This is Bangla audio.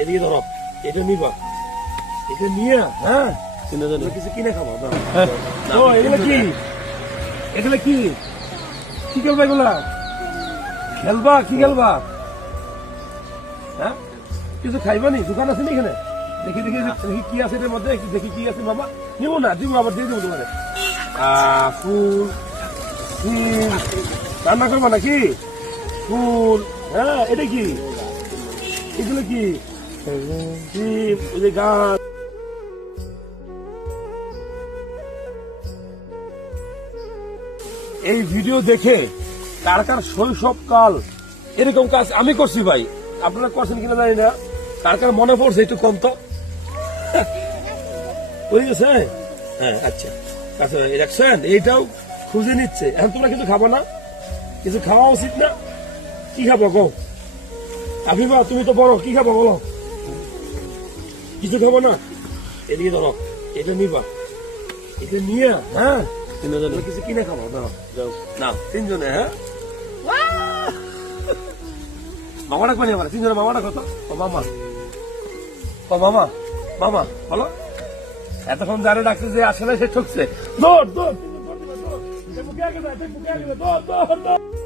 এদিকে ধরো, এটা নিবা, এটা নিয়ে হ্যাঁ কিছু কিনে খাবো। এগুলো কি, এগুলো কি, কি খেলবা এগুলা? খেলবা কি খেলবা? হ্যাঁ কিছু খাইবা নি? দোকান আছে নি এখানে? দেখি দেখি দেখি কি আছে এর মধ্যে, একটু দেখি কি আছে। বাবা নিবো না, দিব আবার দিয়ে দেবো তোমাকে। ফুল রান্না করবা নাকি? ফুল, হ্যাঁ এটা কি, এগুলো কি? ওই যে গাছ। এই ভিডিও দেখে কার কার শৈশবকাল এরকম কাজ আমি করছি ভাই, আপনারা করছেন কিনা জানি না, কার কার মনে পড়ছে একটু কম তো বুঝেছে? হ্যাঁ আচ্ছা আচ্ছা রাখছেন, এইটাও খুঁজে নিচ্ছে। এখন তোমরা কিছু খাবো না? কিছু খাওয়া উচিত না? কি খাবো গো আফিফা, তুমি তো বড়, কি খাবো বলো? কিছু খাবো না? এদিকে ধরো, এটা নিবা, এটা নিয়ে হ্যাঁ কিছু কিনে খাবো। না তিনজনে, হ্যাঁ মামা ডাকবে না, তিনজনে মামা ডাকো তো। ও মামা, ও মামা, মামা বলো। এতক্ষণ যারা ডাকছে যে আসলে সে ঠকছে। দৌড় দৌড়, দৌড় দৌড়, দৌড় দৌড়।